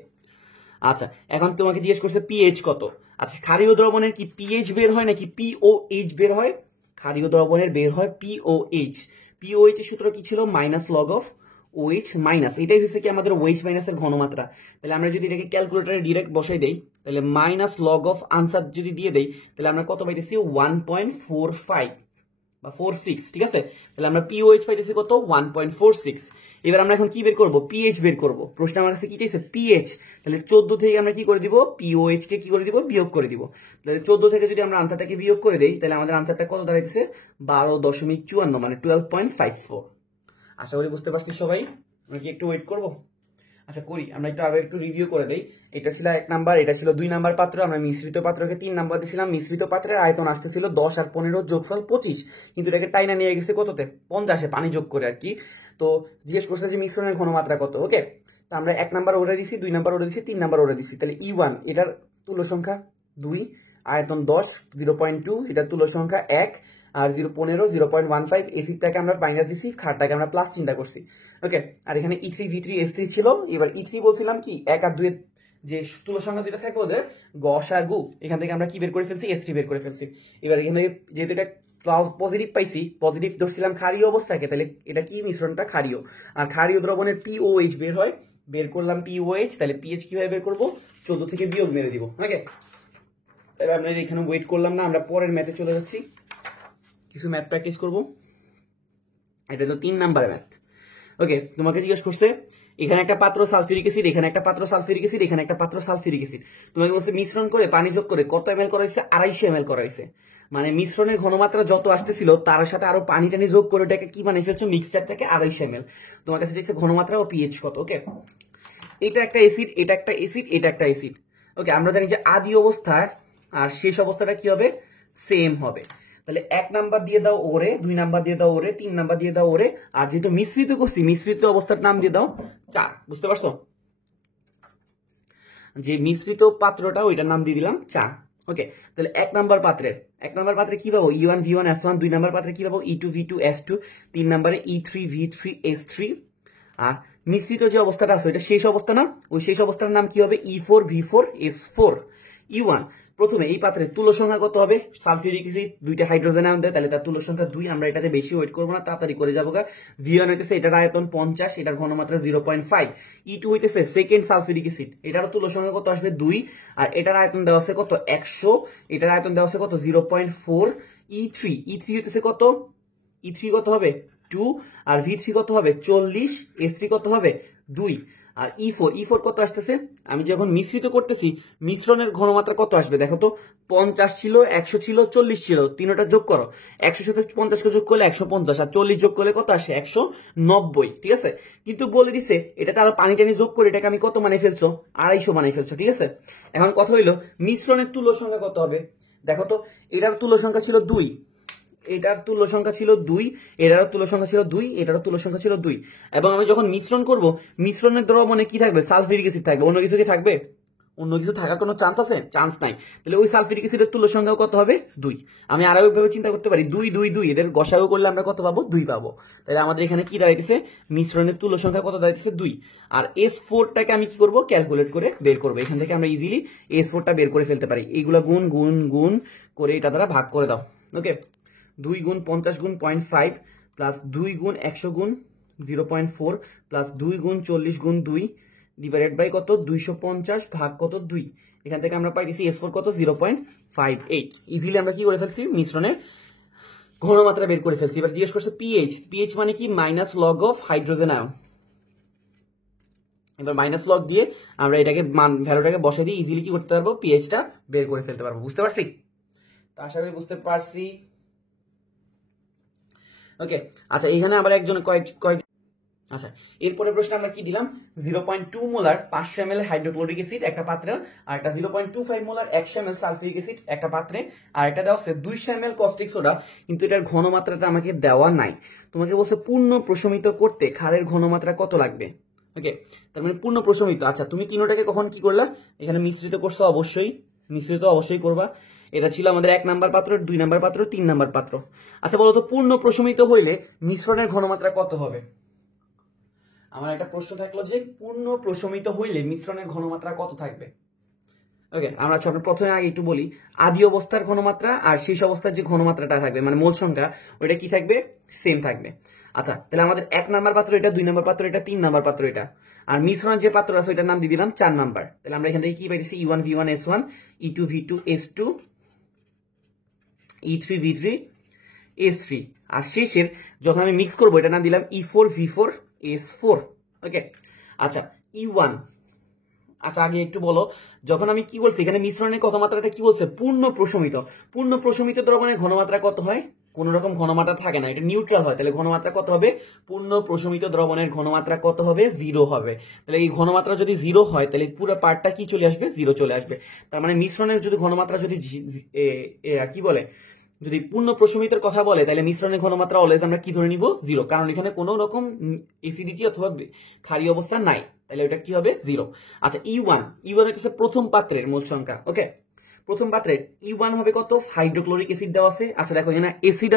আচ্ছা এখন তোমাকে জিজ্ঞেস করছে পিএইচ কত আচ্ছা ক্ষারীয় দ্রবণের কি পিএইচ বের হয় নাকি পিওএইচ বের হয় ক্ষারীয় দ্রবণের বের হয় পিওএইচ এর সূত্র কি ছিল minus log of OH minus এটাই হচ্ছে কি আমাদের OH মাইনাসের ঘনমাত্রা তাহলে আমরা যদি এটাকে ক্যালকুলেটরে ডিরেক্ট বসাই দেই তাহলে মাইনাস লগ অফ আনসার যদি দিয়ে দেই তাহলে আমরা কত পাইতেছি 1.45 বা 46 ঠিক আছে তাহলে আমরা POH পাইতেছি কত 1.46 এবার আমরা এখন কি বের করব pH বের করব প্রশ্ন আমার কাছে কি চাইছে pH তাহলে 14 থেকে আমরা কি করে দিব POH কে কি করে দিব বিয়োগ করে দিব তাহলে 14 থেকে যদি আমরা আনসারটাকে বিয়োগ করে দেই তাহলে আমাদের আনসারটা কত দাঁড়াইতেছে 12.54 মানে 12.54 আশা করি বুঝতে পারছি সবাই আমরা কি একটু ওয়েট করব আচ্ছা করি আমরা একটু রিভিউ করে দেই এটা ছিল 1 নাম্বার এটা ছিল 2 নাম্বার পাত্র আমরা মিশ্রিত পাত্রকে 3 নাম্বার দিছিলাম মিশ্রিত পাত্রের আয়তন আসতেছিল 10 আর 15 যোগফল 25 কিন্তু এটাকে টাইনা নিয়ে গেছে কততে 50 এ পানি যোগ করে আর কি তো জিজ্ঞেস করছে যে মিশ্রণের ঘনমাত্রা কত ওকে তো আমরা 1 নাম্বার ওরে দিছি 2 নাম্বার ওরে দিছি 3 নাম্বার ওরে দিছি তাহলে E1 এটার তুল্য সংখ্যা 2 আয়তন 10 0.2 এটার তুল্য সংখ্যা 1 আর 0.15 এসিডটাকে আমরা মাইনাস দিছি ক্ষারটাকে আমরা প্লাস চিন্তা করছি ওকে আর এখানে E3 V3 S3 ছিল এবার E3 বলছিলাম কি 1 আর 2 এর যে তুল্য সংখ্যা দুটো থাকবে ওদের গসাগু এখান থেকে আমরা কি বের করে ফেলছি S3 বের করে ফেলছি এবার এখান থেকে যেহেতু এটা পজিটিভ পাইছি পজিটিভ ধরছিলাম ক্ষারীয় অবস্থাকে তাহলে এটা কি মিশ্রণটা ক্ষারীয় আর ক্ষারীয় দ্রবণের POH বের হয় বের করলাম POH তাহলে pH কিভাবে বের করব 14 থেকে বিয়োগ মেরে দিব ওকে তাহলে আমরা এখানে ওয়েট করলাম না আমরা পরের ম্যাথে চলে যাচ্ছি কিছু ম্যাথ প্র্যাকটিস করব এটা হলো 3 নাম্বারের ম্যাথ ওকে তোমাকে জিজ্ঞেস করছে এখানে একটা পাত্র সালফিউরিক অ্যাসিড, এখানে একটা পাত্র সালফিউরিক অ্যাসিড, এখানে একটা পাত্র সালফিউরিক অ্যাসিড। তোমাকে বলছে মিশ্রণ করে পানি যোগ করে কত এমএল করা হয়েছে? 250 ml করা হয়েছে। মানে মিশ্রণের ঘনমাত্রা যত আসতেছিল তার সাথে আরো পানি টানি যোগ করে এটাকে কি বানিয়ে ফেলছো? মিক্সচারটাকে 250 ml। তোমার কাছে চাইছে ঘনমাত্রা ও পিএইচ কত। ওকে, এটা একটা অ্যাসিড, এটা একটা অ্যাসিড, এটা একটা অ্যাসিড। ওকে, আমরা জানি যে আদি অবস্থা আর শেষ অবস্থাটা কি হবে? সেম হবে। তাহলে 1 নাম্বার দিয়ে দাও ওরে, 2 নাম্বার দিয়ে দাও ওরে, 3 নাম্বার দিয়ে দাও ওরে, আর যেহেতু মিশ্রিত করছি মিশ্রিত অবস্থার নাম দিয়ে দাও 4। বুঝতে পারছো? যে মিশ্রিত পাত্রটা ওইটার নাম দিয়ে দিলাম 4। ওকে, তাহলে 1 নাম্বার পাত্রে কি পাবো? E1 V1 S1। 2 নাম্বার পাত্রে কি পাবো? E2 V2 S2। 3 নাম্বারে E3 V3 S3। আর মিশ্রিত যে অবস্থাটা আছে ওইটা শেষ অবস্থা না, ওই শেষ অবস্থার নাম কি হবে? E4 V4 S4। E1 প্রথমে এই পাত্রের তুল্য সংখ্যা কত হবে? সালফিউরিক অ্যাসিড, 2টা হাইড্রোজেন আয়ন দেয়, তাহলে তার তুল্য সংখ্যা 2। আমরা এটাতে বেশি ওয়েট করবো না, তাড়াতাড়ি করে যাবো। V1 হইতেছে এটার আয়তন 50, এটার ঘনমাত্রা 0.5। E2 হইতেছে সেকেন্ড সালফিউরিক অ্যাসিড, এটারও তুল্য সংখ্যা কত আসবে? 2, আর এটার আয়তন দেওয়া আছে কত? 100, এটার আয়তন দেওয়া আছে কত? 0.4। E3 হইতেছে কত? E3 কত হবে? 2, আর V3 কত হবে? 40, S3 কত হবে? 2। আর E4 কত আসতেছে? আমি যখন মিশ্রিত করতেছি মিশ্রণের ঘনমাত্রা কত আসবে দেখো তো? 50 ছিল, 100 ছিল, 40 ছিল, তিনটা যোগ করো। 100 সাথে 50 কে যোগ করলে 150, আর 40 যোগ করলে কত আসে? 190। ঠিক আছে, কিন্তু বলে দিছে এটাতে আরো পানি টানি যোগ করে এটাকে আমি কত বানিয়ে ফেলছো? 250 বানিয়ে ফেলছো। ঠিক আছে, এখন কথা হইলো মিশ্রণের তুল্য সংখ্যা কত হবে? দেখো তো, এটার তুল্য সংখ্যা ছিল 2, এটার তুল্য সংখ্যা ছিল 2, এটারও তুল্য সংখ্যা ছিল 2, এটারও তুল্য সংখ্যা ছিল 2। এবং আমি যখন মিশ্রণ করব মিশ্রণের দ্রবণে কি থাকবে? সালফিউরিক অ্যাসিড থাকবে। অন্য কিছু কি থাকবে? অন্য কিছু থাকার কোনো চান্স আছে? চান্স নাই। তাহলে ওই সালফিউরিক অ্যাসিডের তুল্য সংখ্যাও কত হবে? 2। আমি আরো ভাবে চিন্তা করতে পারি, 2 2 2 এদের গসাগু করলে আমরা কত পাবো? 2 পাবো। তাহলে আমাদের এখানে কি দাঁড়াইতেছে? মিশ্রণের তুল্য সংখ্যা কত দাঁড়াইতেছে? 2। আর S4টাকে আমি কি করব? ক্যালকুলেট করে বের করব। এখান থেকে আমরা ইজিলি S4টা বের করে ফেলতে পারি। এইগুলা গুণ গুণ গুণ করে এটা দ্বারা ভাগ করে দাও। ওকে, 2 গুণ 50 গুণ 0.5 প্লাস 2 গুণ 100 গুণ 0.4 প্লাস 2 গুণ 40 গুণ 2 ডিভাইডেড বাই কত? 250 ভাগ কত? 2। এখান থেকে আমরা পাইতেছি S4 কত? 0.58। ইজিলি আমরা কি করে ফেলছি? মিশ্রণের ঘনমাত্রা বের করে ফেলছি। এবার জিজ্ঞেস করছে পিএইচ মানে কি? Minus log of hydrogen ion. এবার মাইনাস লগ দিয়ে আমরা এটাকে ভ্যালুটাকে বসে দিয়ে ইজিলি কি করতে পারবো? পিএইচটা বের করে ফেলতে পারবো। বুঝতে পারছি? তো আশা করি বুঝতে পারছি। ওকে, আচ্ছা এখানে আবার একজন আচ্ছা এরপরে প্রশ্ন আমরা কি দিলাম? 0.2 মোলার 500 ml হাইড্রোক্লোরিক অ্যাসিড একটা পাত্রে, আর একটা 0.25 মোলার 100 ml সালফিউরিক অ্যাসিড একটা পাত্রে, আর এটা দেওয়া আছে 200 ml কস্টিক সোডা, কিন্তু এটার ঘনমাত্রাটা আমাকে দেওয়া নাই। তোমাকে বলছে পূর্ণ প্রশমিত করতে ক্ষারের ঘনমাত্রা কত লাগবে। ওকে, তার মানে পূর্ণ প্রশমিত। আচ্ছা তুমি তিনটাকে কখন কি করলা? এখানে মিশ্রিত করছো, অবশ্যই মিশ্রিত অবশ্যই করবা। এটা ছিল আমাদের 1 নাম্বার পাত্র, 2 নাম্বার পাত্র, 3 নাম্বার পাত্র। আচ্ছা বলো তো পূর্ণ প্রশমিত হইলে মিশ্রণের ঘনমাত্রা কত হবে? আমার একটা প্রশ্ন থাকলো যে পূর্ণ প্রশমিত হইলে মিশ্রণের ঘনমাত্রা কত থাকবে। ওকে, আমরা প্রথমে আগে একটু বলি, আদি অবস্থার ঘনমাত্রা আর শেষ অবস্থার যে ঘনমাত্রাটা থাকবে মানে মোল সংখ্যা, ওইটা কি থাকবে? সেম থাকবে। আচ্ছা তাহলে আমাদের 1 নাম্বার পাত্র এটা, 2 নাম্বার পাত্র এটা, 3 নাম্বার পাত্র এটা, আর মিশ্রণের যে পাত্র আছে ওইটার নাম দিয়ে দিলাম 4 নাম্বার। তাহলে আমরা এখান থেকে কি পাইতেছি? E1 V1 S1, E2 V2 S2, E3 V3 S3, আর শেষের যখন আমি মিক্স করবো এটা নাম দিলাম E4 V4 S4। ওকে, আচ্ছা E1, আচ্ছা আগে একটু বলো, যখন আমি কি বলছি এখানে মিশ্রণের কত মাত্রাটা কি বলছে? পূর্ণ প্রশমিত। পূর্ণ প্রশমিত দ্রবণের ঘনমাত্রা কত হয়? কোন রকম ঘনমাত্রা থাকে না, এটা নিউট্রাল হয়। তাহলে ঘনমাত্রা কত হবে? পূর্ণ প্রশমিত দ্রবণের ঘনমাত্রা কত হবে? 0 হবে। তাহলে এই ঘনমাত্রা যদি 0 হয় তাহলে পুরো পার্টটা কি চলে আসবে? 0 চলে আসবে। তার মানে মিশ্রণের যদি ঘনমাত্রা যদি কি বলে, যদি পূর্ণ প্রশমিতের কথা বলে তাহলে মিশ্রণের ঘনমাত্রা অলওয়েজ আমরা কি ধরে নিব? 0, কারণ এখানে কোনো রকম অ্যাসিডিটি অথবা ক্ষারীয় অবস্থা নাই, তাহলে এটা কি হবে? 0। আচ্ছা E1 হচ্ছে প্রথম পাত্রের মোল সংখ্যা। ওকে, প্রথম পাত্রের E1 হবে কত? হাইড্রোক্লোরিক অ্যাসিড দেওয়া আছে। আচ্ছা দেখো এখানে অ্যাসিড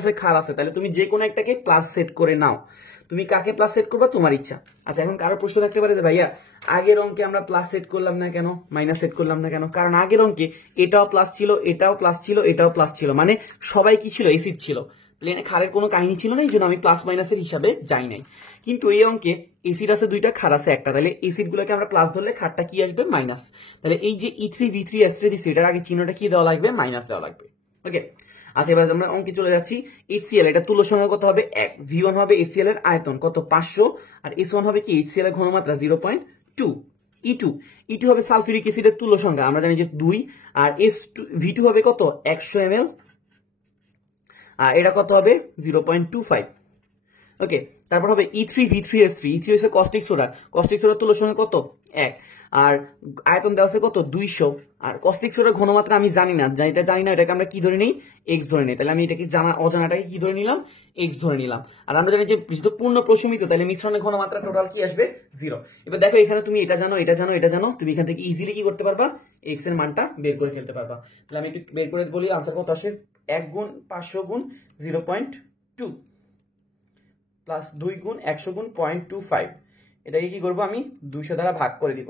আছে ক্ষার আছে, তাহলে তুমি যে কোনো একটাকে প্লাস সেট করে নাও। তুমি কাকে প্লাস সেট করবা? তোমার ইচ্ছা। আচ্ছা এখন কারো প্রশ্ন থাকতে পারে যে ভাইয়া আগের অঙ্কে আমরা প্লাস সেট করলাম না কেন, মাইনাস সেট করলাম না কেন? কারণ আগের অঙ্কে এটাও প্লাস ছিল, এটাও প্লাস ছিল, এটাও প্লাস ছিল, মানে সবাই কি ছিল? অ্যাসিড ছিল। প্লেনে ক্ষারের কোনো কাহিনী ছিল না, এই জন্য আমি প্লাস মাইনাসের হিসাবে যাই নাই। কিন্তু এই অঙ্কে অ্যাসিড আছে 2টা, ক্ষার আছে 1টা, তাহলে অ্যাসিড গুলোকে আমরা প্লাস ধরলে ক্ষারটা কি আসবে? মাইনাস। তাহলে এই যে E3 V3 S3 দিচ্ছি এটার আগে চিহ্নটা কি দেওয়া লাগবে? মাইনাস দেওয়া লাগবে। ওকে, আচ্ছা এবার আমরা অঙ্কে চলে যাচ্ছি। HCl এটা তুল্য সংখ্যা কত হবে 1, V1 হবে HCl এর আয়তন কত 500, আর S1 হবে কি HCl এর ঘনমাত্রা 0.2, E2 হবে সালফিউরিক অ্যাসিডের তুল্য সংখ্যা আমরা জানি যে 2, আর V2 হবে কত 100 ml, আর এটা কত হবে 0.25। ওকে, তারপর হবে E3V3S3, E3 হচ্ছে কস্টিক সোডা তুল্য সংখ্যা কত 1, আর আয়তন দেওয়া আছে কত 200, আর কস্টিক সোডার ঘনমাত্রা আমি জানি না, এটাকে আমরা কি ধরে নিই x ধরে নিই, তাহলে আমি এটাকে অজানাটাকে কি ধরে নিলাম x ধরে নিলাম। আর আমরা জানি যে যেহেতু পূর্ণ প্রশমিত তাহলে মিশ্রণের ঘনমাত্রা টোটাল কি আসবে 0। এবার দেখো এখানে তুমি এটা জানো, তুমি এখান থেকে ইজিলি কি করতে পারবা x এর মানটা বের করে ফেলতে পারবা। তাহলে আমি একটু বের করে বলি আনসার কত আসে, 1 গুণ 500 গুণ 0.2 প্লাস 2 গুণ 100 গুণ 0.25, এটাকে কি করবো আমি 200 দ্বারা ভাগ করে দিব,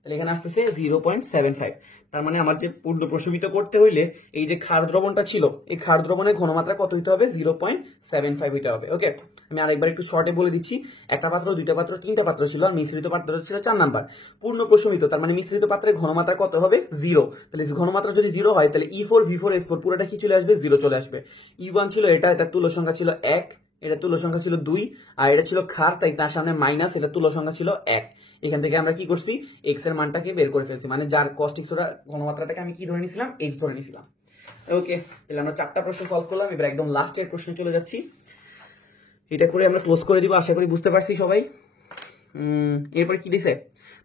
তাহলে এখানে আসতেছে 0.75। তার মানে আমার যে পূর্ণ প্রশমিত করতে হইলে এই যে ক্ষার দ্রবণটা ছিল এই ক্ষার দ্রবণের ঘনমাত্রা কত হইতে হবে 0.75 হইতে হবে। ওকে, আমি আরেকবার একটু শর্টে বলে দিচ্ছি, একটা পাত্র, দুইটা পাত্র, তিনটা পাত্র ছিল, আর মিশ্রিত পাত্র ছিল 4 নাম্বার। পূর্ণ প্রশমিত তার মানে মিশ্রিত পাত্রের ঘনমাত্রা কত হবে 0, তাহলে ঘনমাত্রা যদি 0 হয় তাহলে E4 V4 S4 পুরোটা কি চলে আসবে 0 চলে আসবে। E1 ছিল এটা তুল্য সংখ্যা ছিল 1, এটা তুল্য সংখ্যা ছিল 2, আর এটা ছিল ক্ষার তাই তার সামনে মাইনাস, এটা তুল্য সংখ্যা ছিল 1। এখান থেকে আমরা কি করছি x এর মানটাকে বের করে ফেলছি, মানে যার কস্টিক সোডা ঘনমাত্রাটাকে আমি কি ধরে নিয়েছিলাম x ধরে নিয়েছিলাম। ওকে, তাহলে আমরা 4টা প্রশ্ন সলভ করলাম, এবার একদম লাস্টের প্রশ্নে চলে যাচ্ছি, এটা করে আমরা ক্লোজ করে দিব, আশা করি বুঝতে পারছি সবাই। এরপর কি দিছে,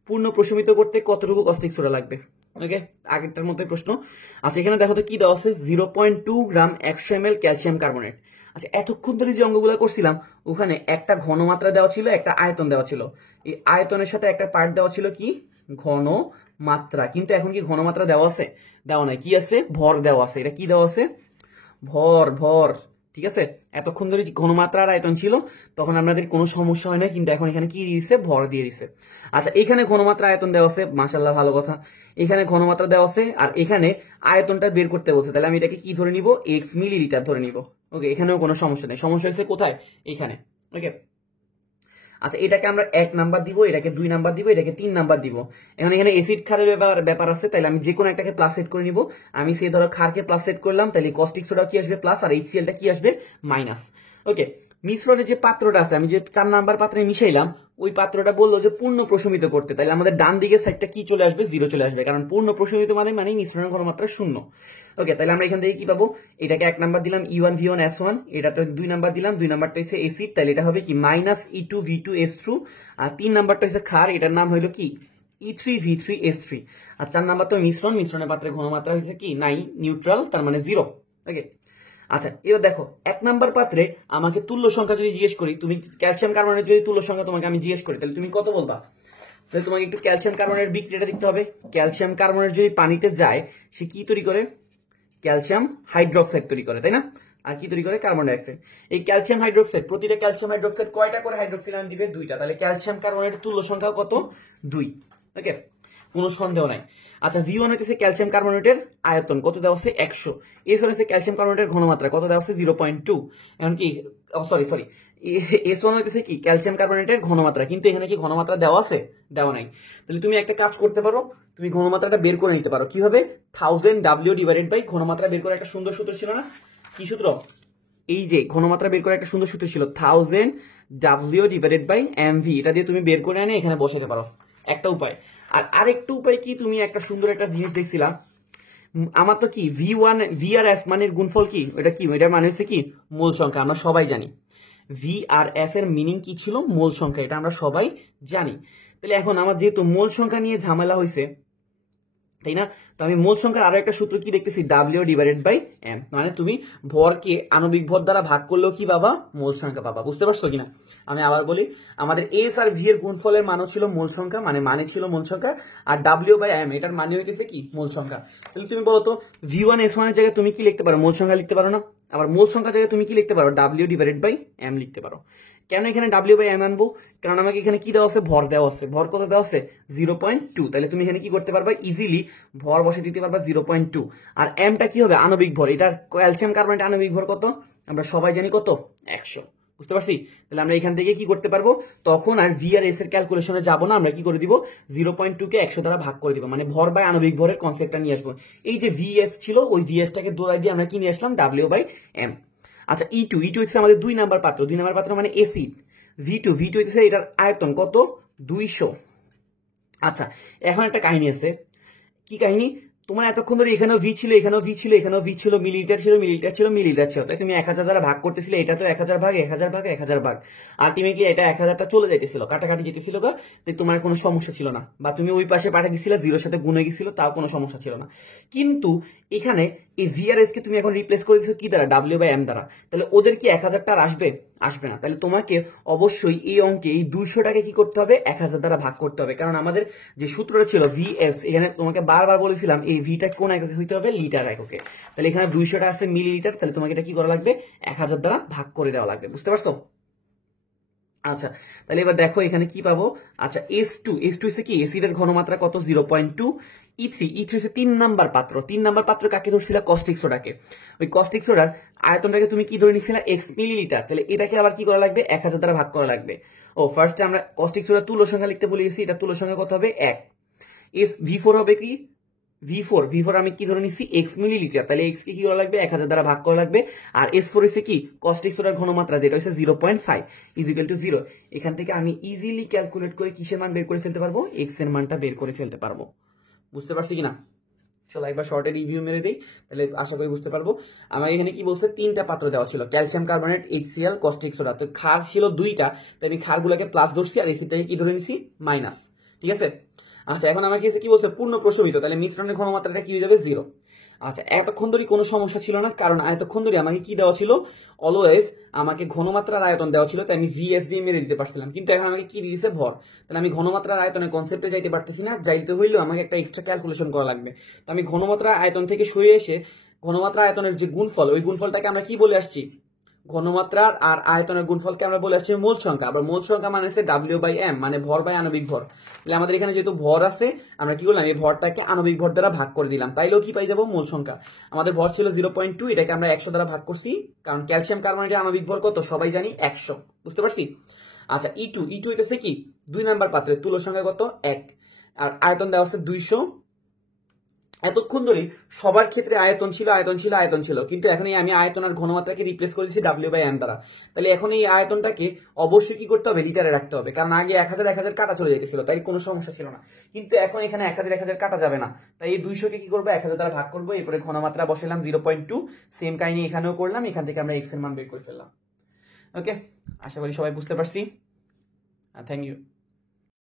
পূর্ণ প্রশমিত করতে কতটুকু কস্টিক সোডা লাগবে। ওকে, আগেরটার মধ্যে প্রশ্ন। আচ্ছা এখানে দেখো তো কি দেওয়া আছে, 0.2 গ্রাম 100 ml ক্যালসিয়াম কার্বনেট। আচ্ছা এতক্ষণ ধরে যে অঙ্কগুলো করছিলাম ওখানে একটা ঘনমাত্রা দেওয়া ছিল, একটা আয়তন দেওয়া ছিল, এই আয়তনের সাথে একটা পার্ট দেওয়া ছিল কি ঘনমাত্রা, কিন্তু এখন কি ঘনমাত্রা দেওয়া আছে, দেওয়া নাই, কি আছে ভর দেওয়া আছে, এটা কি দেওয়া আছে ভর, ঠিক আছে। এতক্ষণ ধরে ঘনমাত্রার আয়তন ছিল তখন আমাদের কোনো সমস্যা হয় না, কিন্তু এখন এখানে কি দিয়েছে ভর দিয়ে দিছে। আচ্ছা এখানে ঘনমাত্রা আয়তন দেওয়া আছে, মাশাআল্লাহ ভালো কথা, এখানে ঘনমাত্রা দেওয়া আছে আর এখানে আয়তনটা বের করতে বলছে, তাহলে আমি এটাকে কি ধরে নিব x মিলিলিটার ধরে নিব। ওকে, এখানেও কোনো সমস্যা নেই, সমস্যা হচ্ছে কোথায় এখানে। ওকে, আচ্ছা এটাকে আমরা 1 নাম্বার দিব, এটাকে 2 নাম্বার দিব, এটাকে 3 নাম্বার দিব। এখন এখানে এসিড ক্ষারের ব্যাপার আছে, তাহলে আমি যে কোনো একটাকে প্লাস সেট করে নিব। আমি সেই ধরো ক্ষারকে প্লাস সেট করলাম, তাহলে কস্টিক সোডা কি আসবে প্লাস, আর HClটা কি আসবে মাইনাস। ওকে, মিশ্রণের যে পাত্রটা আছে আমি যে 4 নাম্বার পাত্রে মিশাইলাম ওই পাত্রটা বললো যে পূর্ণ প্রশমিত করতে, তাহলে আমাদের ডান দিকের সাইডটা কি চলে আসবে 0 চলে আসবে, কারণ পূর্ণ প্রশমিত মানে মিশ্রণের ঘনমাত্রা 0। ওকে, তাহলে আমরা এখান থেকে কি পাবো, এটাকে 1 নাম্বার দিলাম E1 V1 S1, এটাতে 2 নাম্বার দিলাম, 2 নাম্বারটা হচ্ছে এসিড, তাহলে এটা হবে কি মাইনাস E2 V2 S2, আর 3 নাম্বারটা হচ্ছে ক্ষার, এটার নাম হলো কি E3 V3 S3, আর 4 নাম্বার তো মিশ্রণের পাত্রের ঘনমাত্রা হচ্ছে কি নাই নিউট্রাল, তার মানে 0। ওকে, আচ্ছা এবার দেখো 1 নাম্বার পাত্রে আমাকে তুল্য সংখ্যা যদি জিজ্ঞেস করি, তুমি ক্যালসিয়াম কার্বনের যদি তুল্য সংখ্যা তোমাকে আমি জিজ্ঞেস করি তাহলে তুমি কত বলবা, তাহলে তোমাকে একটু ক্যালসিয়াম কার্বনের বিক্রিয়াটা দেখতে হবে। ক্যালসিয়াম কার্বনের যদি পানিতে যায় সে কি তৈরি করে, ক্যালসিয়াম হাইড্রোক্সাইড তৈরি করে, তাই না, আর কি তৈরি করে কার্বন ডাইঅক্সাইড। এই ক্যালসিয়াম হাইড্রোক্সাইড, প্রতিটা ক্যালসিয়াম হাইড্রোক্সাইড কয়টা করে হাইড্রোক্সিল আয়ন দিবে 2টা, তাহলে ক্যালসিয়াম কার্বনের তুল্য সংখ্যা কত 2। ওকে, কোনো সন্দেহ নাই। আচ্ছা V1 হইতেছে ক্যালসিয়াম কার্বনেটের আয়তন কত দেওয়া আছে 100, S1 হচ্ছে ক্যালসিয়াম কার্বনেটের ঘনমাত্রা কত দেওয়া আছে 0.2, এখন কি সরি S1 হইতেছে কি ক্যালসিয়াম কার্বনেটের ঘনমাত্রা, কিন্তু এখানে কি ঘনমাত্রা দেওয়া আছে, দেওয়া নাই। তাহলে তুমি একটা কাজ করতে পারো, তুমি ঘনমাত্রাটা বের করে নিতে পারো কিভাবে, 1000 W ডিভাইডেড বাই ঘনমাত্রা বের করে একটা সুন্দর সূত্র ছিল না, কি সূত্র, এই যে ঘনমাত্রা বের করে একটা সুন্দর সূত্র ছিল 1000 W ডিভাইডেড বাই MV, এটা দিয়ে তুমি বের করে এনে এখানে বসাতে পারো, একটা উপায়। আর আরেকটা উপায় কি, তুমি একটা সুন্দর একটা জিনিস দেখছিলাম, আমার তো কি V1 V আর S মানের গুণফল কি, এটা কি, এটার মানে হচ্ছে কি মোল সংখ্যা, আমরা সবাই জানি V আর S এর মিনিং কি ছিল মোল সংখ্যা, এটা আমরা সবাই জানি। তাহলে এখন আমার যেহেতু মোল সংখ্যা নিয়ে ঝামেলা হয়েছে, তাই না, তো আমি মোল সংখ্যার আরো একটা সূত্র কি দেখতেছি W ডিভাইডেড বাই M, মানে তুমি ভরকে আণবিক ভর দ্বারা ভাগ করলেও কি পাবা মোল সংখ্যা পাবা, বুঝতে পারছো কিনা। আমি আবার বলি, আমাদের S আর V এর গুণফলের মানও ছিল মোল সংখ্যা, মানে ছিল মোল সংখ্যা, আর W বাই M এটার মানে হইতেছে কি মোল সংখ্যা। তাহলে তুমি বলো তো V1 S1 এর জায়গায় তুমি কি লিখতে পারো, মোল সংখ্যা লিখতে পারো না, আবার মোল সংখ্যার জায়গায় তুমি কি লিখতে পারো W ডিভাইডেড বাই M লিখতে পারো। কেন এখানে W বাই M আনবো, কারণ আমাকে এখানে কি দেওয়া আছে ভর দেওয়া আছে, ভর কত দেওয়া আছে 0.2, তাহলে তুমি এখানে কি করতে পারবা ইজিলি ভর বসে দিতে পারবা 0.2, আর M টা কি হবে আণবিক ভর, এটার ক্যালসিয়াম কার্বনেট আণবিক ভর কত আমরা সবাই জানি কত 100, বুঝতে পারছি? তাহলে আমরা এখান থেকে কি করতে পারবো, তখন আর ভি আর এস এর ক্যালকুলেশনে যাবো না, আমরা কি করে দিব 0.2 কে 100 দ্বারা ভাগ করে দিব, মানে ভর বাই আণবিক ভরের কনসেপ্টটা নিয়ে আসবো। এই যে ভি এস ছিল ওই ভি এস টাকে দৌড়াই দিয়ে আমরা কি নিয়ে আসলাম ডাব্লিউ বাই এম। আচ্ছা E2 হচ্ছে আমাদের 2 নাম্বার পাত্র, 2 নাম্বার পাত্র মানে এসিড। V2 হচ্ছে এটার আয়তন কত 200। আচ্ছা এখন একটা কাহিনী আছে, কি কাহিনী, তোমার এতক্ষণ ধরে এখানেও ভি ছিল, এখানেও ভি ছিল, এখানেও ভি ছিল, মিলিলিটার ছিল, মিলিলিটার ছিল, মিলিলিটার ছিল, তাই তুমি 1000 দ্বারা ভাগ করতেছিলে, এটা তো 1000 ভাগ 1000 ভাগ 1000 ভাগ, আলটিমেটলি এটা 1000টা চলে যাইতেছিল, কাটাকাটি যেতেছিল, তাই তোমার কোনো সমস্যা ছিল না, বা তুমি ওই পাশে পাঠিয়ে দিছিলে, জিরোর সাথে গুণে গেছিল, তাও কোনো সমস্যা ছিল না। কিন্তু এখানে এই ভিআরএস কে তুমি এখন রিপ্লেস করে দিচ্ছ কি দ্বারা, ডাব্লিউ বাই এম দ্বারা, তাহলে ওদের কি 1000টা আসবে? আসবে না। তাহলে তোমাকে অবশ্যই এই অঙ্কে এই 200টাকে কি করতে হবে, 1000 দ্বারা ভাগ করতে হবে, কারণ আমাদের যে সূত্রটা ছিল ভিএস, এখানে তোমাকে বারবার বলেছিলাম এই ভিটা কোন এককে হইতে হবে, লিটার এককে। তাহলে এখানে 200টা আছে মিলিলিটার, তাহলে তোমাকে এটা কি করা লাগবে, 1000 দ্বারা ভাগ করে দেওয়া লাগবে। বুঝতে পারছো? আচ্ছা তাহলে এবার দেখো এখানে কি পাবো। আচ্ছা S2 হচ্ছে কি এসিডের ঘনমাত্রা কত 0.2। E3 হচ্ছে 3 নাম্বার পাত্র, 3 নাম্বার পাত্র কাকে ধরছিল, কস্টিক সোডাকে। ওই কস্টিক সোডার আয়তনটাকে তুমি কি ধরে নিছিলে, x মিলিলিটার, তাহলে এটাকে আবার কি করা লাগবে, 1000 দ্বারা ভাগ করা লাগবে। ও ফার্স্টে আমরা কস্টিক সোডার তুল্য সংখ্যা লিখতে বলে গেছি, এটা তুল্য সংখ্যা কত হবে 1। V4 হবে কি, V4 আমি কি ধরে নিচ্ছি x মিলিলিটার, তাহলে x কে কি করা লাগবে, 1000 দ্বারা ভাগ করা লাগবে। আর S4 হচ্ছে কি কস্টিক সোডার ঘনমাত্রা, যেটা হচ্ছে 0.5 ইকুয়াল টু 0। এখান থেকে আমি ইজিলি ক্যালকুলেট করে কিসের মান বের করে ফেলতে পারবো, x এর মানটা বের করে ফেলতে পারবো। বুঝতে পারছি কিনা? চলো একবার শর্টে রিভিউ মেরে দেই, তাহলে আশা করি বুঝতে পারবো। আমার এখানে কি বলছে, 3টা পাত্র দেওয়া ছিল, calcium carbonate, HCl, caustic soda. তো ক্ষার ছিল 2টা, তাই আমি ক্ষারগুলোকে প্লাস ধরছি আর এসিডটাকে কি ধরে নিছি, মাইনাস। ঠিক আছে? আচ্ছা এখন আমাকে কি বলছে, পূর্ণ প্রশমিত, তাহলে মিশ্রণের ঘনমাত্রাটা কি হয়ে যাবে 0। আচ্ছা এতক্ষণ ধরে কোনো সমস্যা ছিল না, কারণ এতক্ষণ ধরে আমাকে কি দেওয়া ছিল, অলওয়েজ আমাকে ঘনমাত্রার আয়তন দেওয়া ছিল, তাই আমি ভিএস দিয়ে মেরে দিতে পারছিলাম। কিন্তু এখন আমাকে কি দিয়েছে, ভর। তাহলে আমি ঘনমাত্রার আয়তনের কনসেপ্টে যাইতে পারতেছি না, যাইতে হইলেও আমাকে একটা এক্সট্রা ক্যালকুলেশন করা লাগবে। তো আমি ঘনমাত্রা আয়তন থেকে সরে এসে ঘনমাত্রা আয়তনের যে গুণফল, ওই গুণফলটাকে আমরা কি বলে আসছি, ঘনমাত্রার আর আয়তনের গুণফলকে আমরা বলে আসছি মোল সংখ্যা। আবার মোল সংখ্যা মানে হচ্ছে ডাব্লিউ বাই এম, মানে ভর বাই আণবিক ভর। তাহলে আমাদের এখানে যেহেতু ভর আছে, আমরা কি করলাম, এই ভরটাকে আণবিক ভর দ্বারা ভাগ করে দিলাম, তাইলেও কি পাই যাবো, মোল সংখ্যা। আমাদের ভর ছিল 0.2, এটাকে আমরা 100 দ্বারা ভাগ করছি, কারণ ক্যালসিয়াম কার্বনেটের আণবিক ভর কত সবাই জানি 100। বুঝতে পারছি? আচ্ছা E2 হইতেছে কি 2 নাম্বার পাত্রের তুল্য সংখ্যা কত 1, আর আয়তন দেওয়া আছে 200। এতক্ষণ ধরে সবার ক্ষেত্রে আয়তন ছিল, কিন্তু এখন এই আমি আয়তন আর ঘনমাত্রাকে রিপ্লেস করে দিচ্ছি ডাব্লিউ বাই এম দ্বারা। তাহলে এখন এই আয়তনটাকে অবশ্যই কি করতে হবে, লিটারে রাখতে হবে, কারণ আগে 1000 কাটা চলে যেতেছিল, তাই কোনো সমস্যা ছিল না। কিন্তু এখন এখানে 1000 কাটা যাবে না, তাই এই 200কে কি করবো, 1000 দ্বারা ভাগ করবো, এরপরে ঘনমাত্রা বসালাম 0.2। সেম কাহিনী এখানেও করলাম, এখান থেকে আমরা এক্স এর মান বের করে ফেললাম। ওকে, আশা করি সবাই বুঝতে পারছি। Thank you.